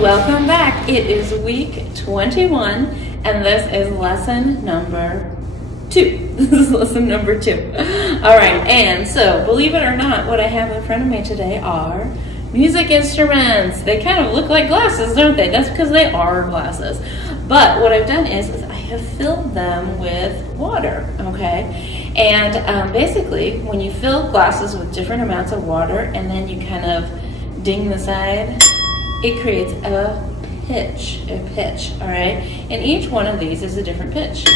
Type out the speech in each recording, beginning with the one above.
Welcome back. It is week 21, and this is lesson number 2. This is lesson number 2. All right, and so, believe it or not, what I have in front of me today are music instruments. They kind of look like glasses, don't they? That's because they are glasses. But what I've done is I have filled them with water, okay? And basically, when you fill glasses with different amounts of water and then you kind of ding the side, it creates a pitch, all right? And each one of these is a different pitch,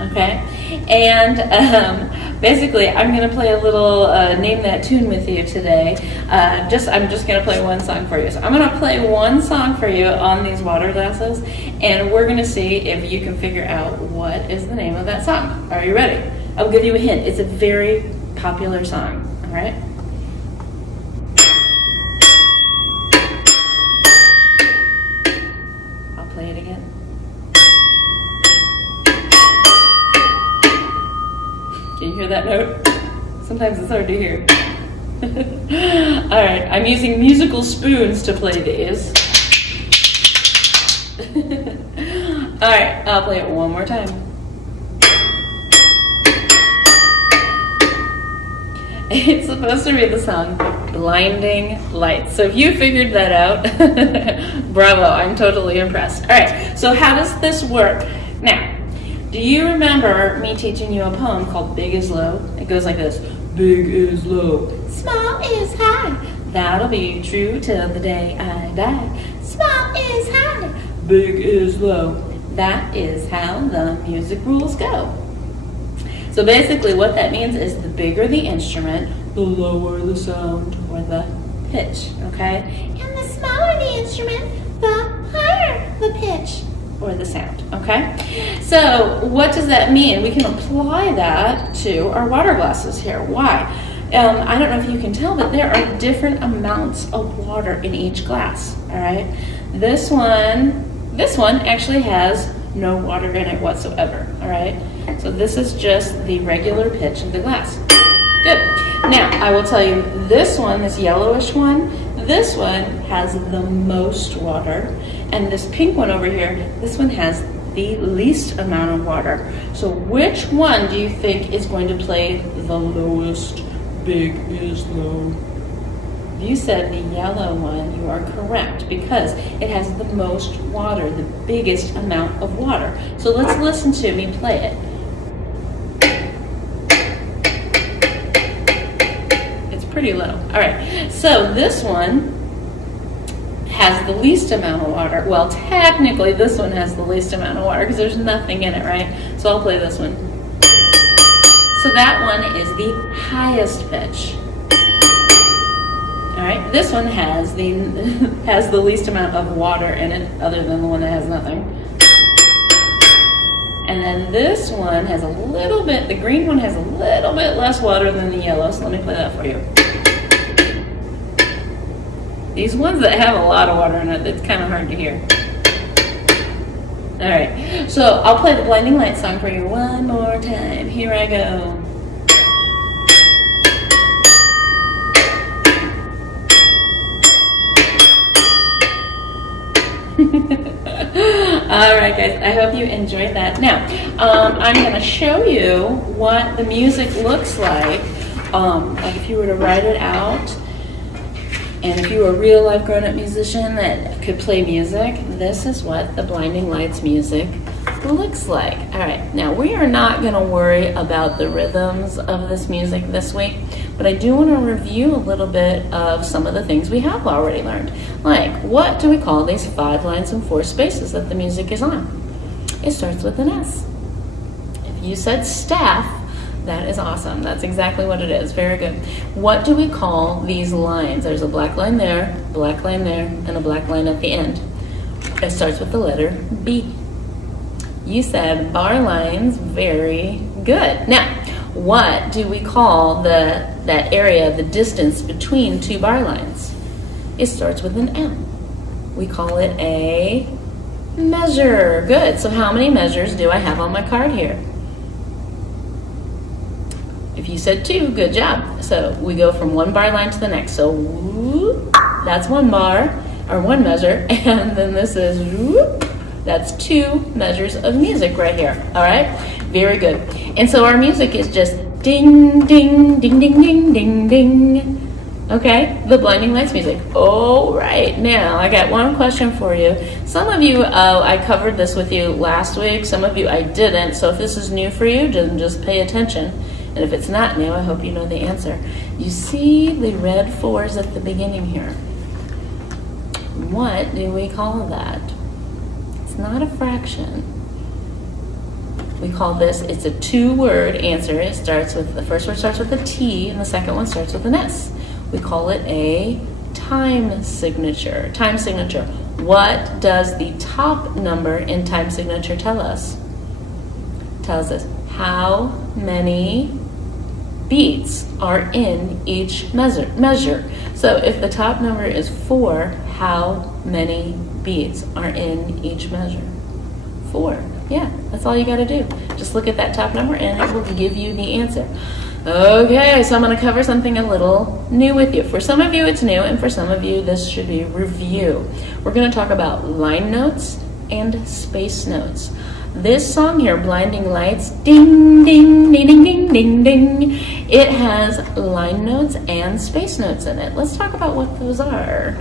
okay? And basically, I'm gonna play a little Name That Tune with you today. I'm just gonna play one song for you. So I'm gonna play one song for you on these water glasses, and we're gonna see if you can figure out what is the name of that song. Are you ready? I'll give you a hint. It's a very popular song, all right? Play it again. Can you hear that note? Sometimes it's hard to hear. Alright, I'm using musical spoons to play these. Alright, I'll play it one more time. It's supposed to be the song Blinding Lights. So if you figured that out, bravo, I'm totally impressed. All right, so how does this work? Now, do you remember me teaching you a poem called Big is Low? It goes like this. Big is low, small is high. That'll be true till the day I die. Small is high, big is low. That is how the music rules go. So basically what that means is the bigger the instrument, the lower the sound or the pitch, okay? And the smaller the instrument, the higher the pitch or the sound, okay? So what does that mean? We can apply that to our water glasses here. Why? I don't know if you can tell, but there are different amounts of water in each glass, all right? This one actually has no water in it whatsoever, all right? So this is just the regular pitch of the glass. Good. Now, I will tell you this one, this yellowish one, this one has the most water. And this pink one over here, this one has the least amount of water. So which one do you think is going to play the lowest? Big is low. You said the yellow one. You are correct because it has the most water, the biggest amount of water. So let's listen to me play it. It's pretty low. All right, so this one has the least amount of water. Well, technically this one has the least amount of water because there's nothing in it, right? So I'll play this one. So that one is the highest pitch. All right, this one has the least amount of water in it, other than the one that has nothing. And then this one has a little bit, the green one has a little bit less water than the yellow, so let me play that for you. These ones that have a lot of water in it, it's kind of hard to hear. All right, so I'll play the Blinding Lights song for you one more time. Here I go. All right, guys, I hope you enjoyed that. Now, I'm going to show you what the music looks like if you were to write it out. And if you were a real-life grown-up musician that could play music, this is what the Blinding Lights music looks like. All right, now we are not going to worry about the rhythms of this music this week, but I do want to review a little bit of some of the things we have already learned. Like, what do we call these 5 lines and 4 spaces that the music is on? It starts with an S. If you said staff, that is awesome. That's exactly what it is. Very good. What do we call these lines? There's a black line there, and a black line at the end. It starts with the letter B. You said bar lines. Very good. Now, what do we call that area, the distance between 2 bar lines? It starts with an M. We call it a measure. Good. So how many measures do I have on my card here? If you said 2, good job. So we go from one bar line to the next. So whoop, that's one bar, or one measure, and then this is whoop, that's 2 measures of music right here. All right, very good. And so our music is just ding, ding, ding, ding, ding, ding, ding. Okay, the blinding lights music. All right, now I got one question for you. Some of you, I covered this with you last week. Some of you I didn't. So if this is new for you, then just pay attention. And if it's not new, I hope you know the answer. You see the red 4s at the beginning here. What do we call that? It's not a fraction. We call this, it's a 2-word answer. It starts with, the first word starts with a T and the second one starts with an S. We call it a time signature. Time signature. What does the top number in time signature tell us? Tells us how many beats are in each measure. So if the top number is 4, how many beats are in each measure? 4. Yeah, that's all you got to do. Just look at that top number and it will give you the answer. Okay, so I'm going to cover something a little new with you. For some of you it's new, and for some of you this should be review. We're going to talk about line notes and space notes. This song here, Blinding Lights, ding, ding, ding, ding, ding, ding, ding, it has line notes and space notes in it. Let's talk about what those are.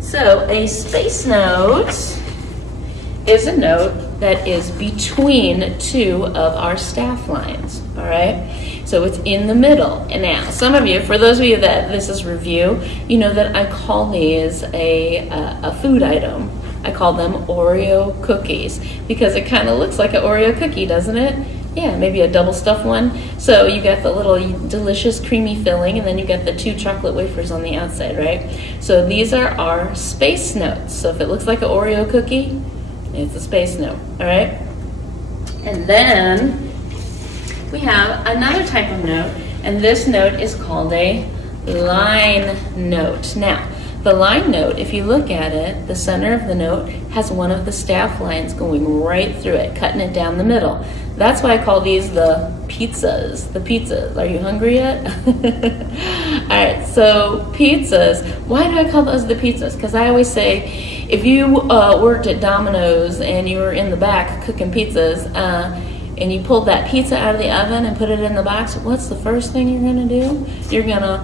So a space note is a note that is between 2 of our staff lines, all right? So it's in the middle. And now, some of you, for those of you that this is review, you know that I call these a food item. I call them Oreo cookies because it kind of looks like an Oreo cookie, doesn't it? Yeah, maybe a double stuffed one. So you got the little delicious creamy filling, and then you got the 2 chocolate wafers on the outside, right? So these are our space notes. So if it looks like an Oreo cookie, it's a space note, all right? And then we have another type of note, and this note is called a line note. Now, the line note, if you look at it, the center of the note has one of the staff lines going right through it, cutting it down the middle. That's why I call these the pizzas. The pizzas. Are you hungry yet? All right, so pizzas. Why do I call those the pizzas? Because I always say, if you worked at Domino's and you were in the back cooking pizzas, and you pulled that pizza out of the oven and put it in the box, what's the first thing you're gonna do? You're gonna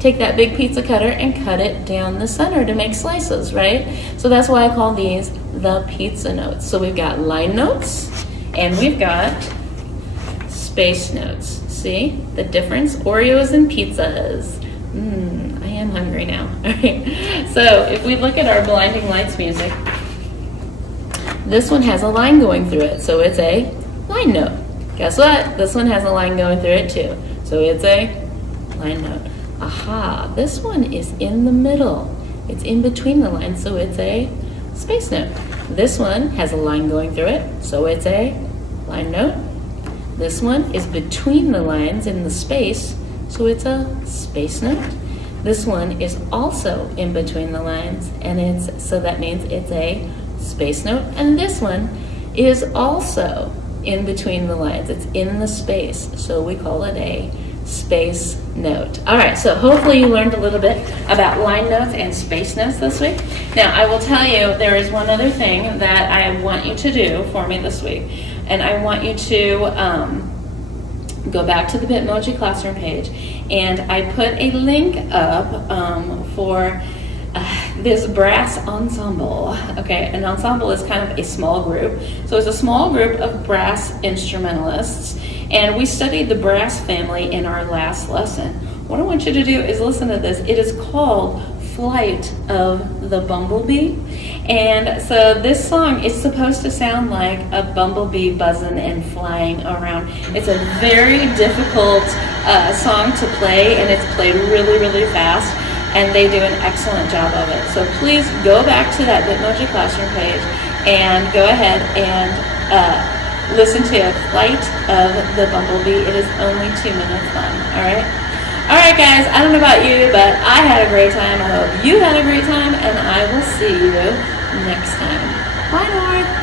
take that big pizza cutter and cut it down the center to make slices, right? So that's why I call these the pizza notes. So we've got line notes and we've got space notes. See the difference? Oreos and pizzas. I am hungry now. All right. So if we look at our Blinding Lights music, this one has a line going through it, so it's a line note. Guess what? This one has a line going through it too, so it's a line note. Aha, this one is in the middle. It's in between the lines, so it's a space note. This one has a line going through it, so it's a line note. This one is between the lines in the space, so it's a space note. This one is also in between the lines, and so that means it's a space note. And this one is also in between the lines. It's in the space, so we call it a space note. All right, so hopefully you learned a little bit about line notes and space notes this week. Now, I will tell you there is one other thing that I want you to do for me this week, and I want you to go back to the Bitmoji Classroom page, and I put a link up for this brass ensemble. Okay, an ensemble is kind of a small group. So it's a small group of brass instrumentalists, and we studied the brass family in our last lesson. What I want you to do is listen to this. It is called Flight of the Bumblebee. And so this song is supposed to sound like a bumblebee buzzing and flying around. It's a very difficult song to play, and it's played really, really fast, and they do an excellent job of it. So please go back to that Bitmoji Classroom page and go ahead and listen to Flight of the Bumblebee. It is only 2 minutes long, all right? All right, guys, I don't know about you, but I had a great time. I hope you had a great time, and I will see you next time. Bye, North.